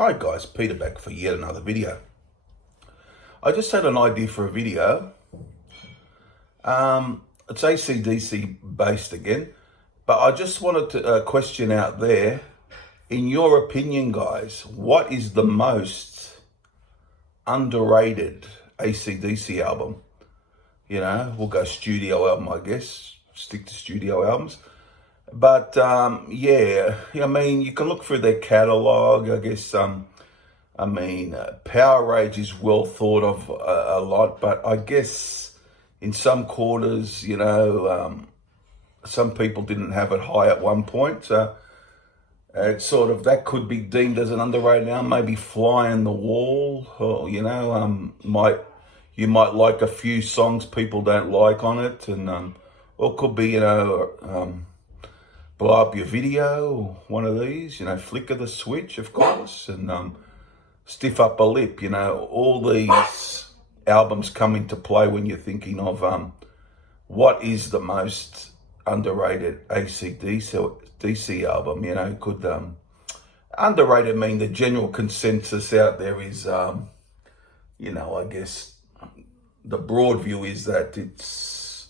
Hi guys, Peter back for yet another video. I just had an idea for a video. It's AC/DC based again, but I just wanted to question out there. In your opinion, guys, what is the most underrated AC/DC album? You know, we'll go studio album, I guess. Stick to studio albums. But yeah, I mean, you can look through their catalog. I guess Power Rage is well thought of a lot, but I guess in some quarters, some people didn't have it high at one point. So it's sort of, that could be deemed as an underrated now. Maybe Fly in the Wall, or you might like a few songs people don't like on it, and or it could be Blow Up Your Video, or one of these, Flicker the Switch, of course, and Stiff Upper Lip. All these albums come into play when you're thinking of what is the most underrated AC/DC album. Could underrated mean the general consensus out there is, I guess the broad view is that it's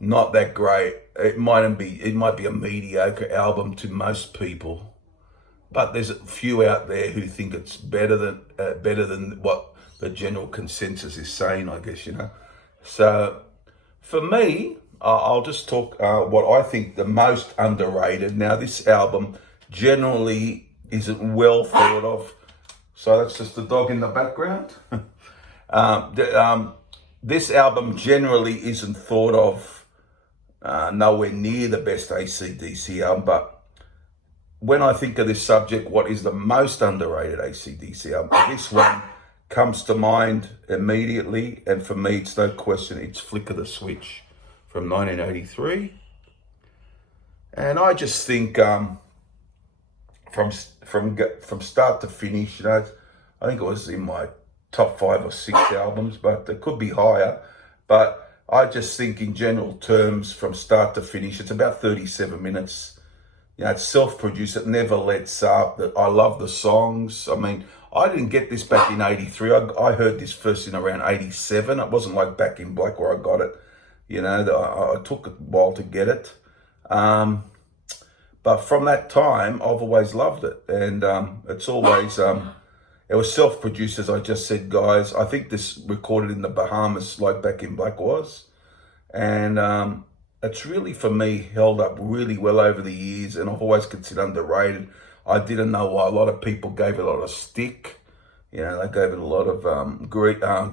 not that great. It might be a mediocre album to most people, but there's a few out there who think it's better than what the general consensus is saying, I guess. So for me, I'll just talk what I think the most underrated. Now, this album generally isn't well thought of, so that's just the dog in the background. This album generally isn't thought of nowhere near the best AC/DC album, but when I think of this subject, what is the most underrated AC/DC album? This one comes to mind immediately, and for me, it's no question, it's Flicker the Switch from 1983. And I just think from start to finish, I think it was in my top 5 or 6 albums, but it could be higher. But I just think in general terms, from start to finish, it's about 37 minutes. It's self-produced, it never lets up. I love the songs. I mean, I didn't get this back in 83. I heard this first in around 87. It wasn't like Back in Black where I got it. I took a while to get it. But from that time, I've always loved it. And it's always, it was self-produced, as I just said, guys. I think this recorded in the Bahamas like Back in Black was. And it's really, for me, held up really well over the years, and I've always considered underrated. I didn't know why a lot of people gave it a lot of stick. They gave it a lot of grief, a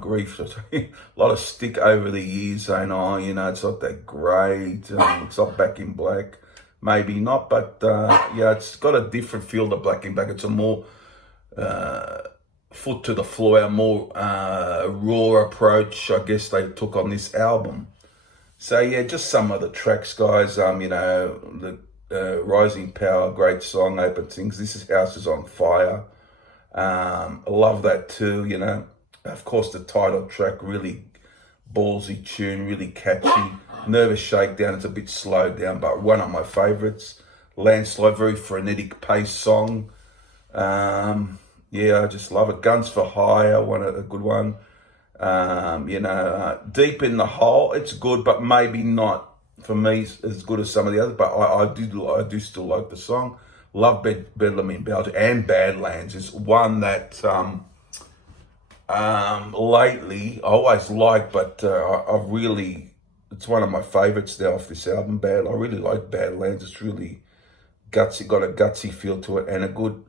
lot of stick over the years, saying, it's not that great, it's not Back in Black. Maybe not, but it's got a different feel to Back in Black. It's a more foot to the floor, more raw approach, I guess, they took on this album. So yeah, just some of the tracks, guys. The Rising Power, great song, open things. This is House is on Fire. I love that too. Of course, the title track, really ballsy tune, really catchy. Nervous Shakedown, it's a bit slowed down, but one of my favorites. Landslide, very frenetic pace song. I just love it. Guns for Hire, a good one. Deep in the Hole, it's good, but maybe not for me as good as some of the others. But I do still like the song. Love Bedlam in Belgium, and Badlands is one that lately I always like, but it's one of my favorites now off this album. I really like Badlands. It's really gutsy, got a gutsy feel to it, and a good,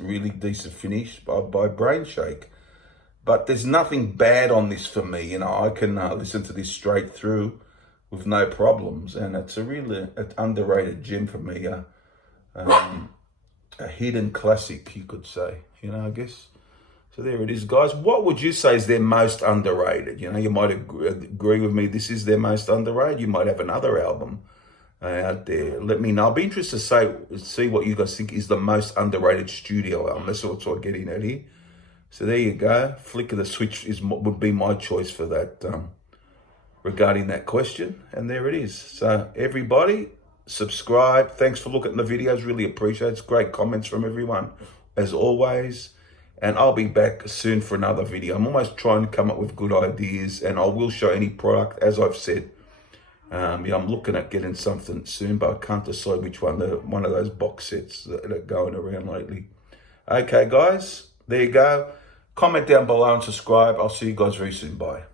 really decent finish by Brainshake. But there's nothing bad on this for me. I can listen to this straight through with no problems, and it's an underrated gem for me. A hidden classic, you could say. I guess. So there it is, guys. What would you say is their most underrated? You might agree with me. This is their most underrated. You might have another album out there. Let me know. I'll be interested to see what you guys think is the most underrated studio album. That's what I'm getting at here. So there you go. Flicker the Switch would be my choice for that, regarding that question. And there it is. So everybody, subscribe. Thanks for looking at the videos. Really appreciate it. It's great comments from everyone. as always. And I'll be back soon for another video. I'm always trying to come up with good ideas, and I will show any product, as I've said. I'm looking at getting something soon, but I can't decide which one. One of those box sets that are going around lately. Okay, guys, there you go. Comment down below and subscribe. I'll see you guys very soon. Bye.